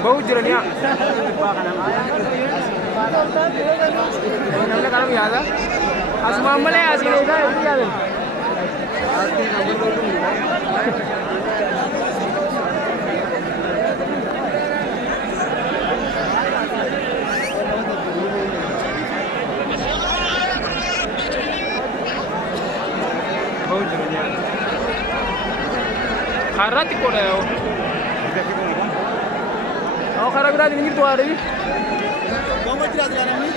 Bau jernih. Namanya kalau biasa, asma malah asli itu ya. Bau jernih. Karat itu ada. Oh, karena berada di sini tuh ada. Kamu tidak ada ni?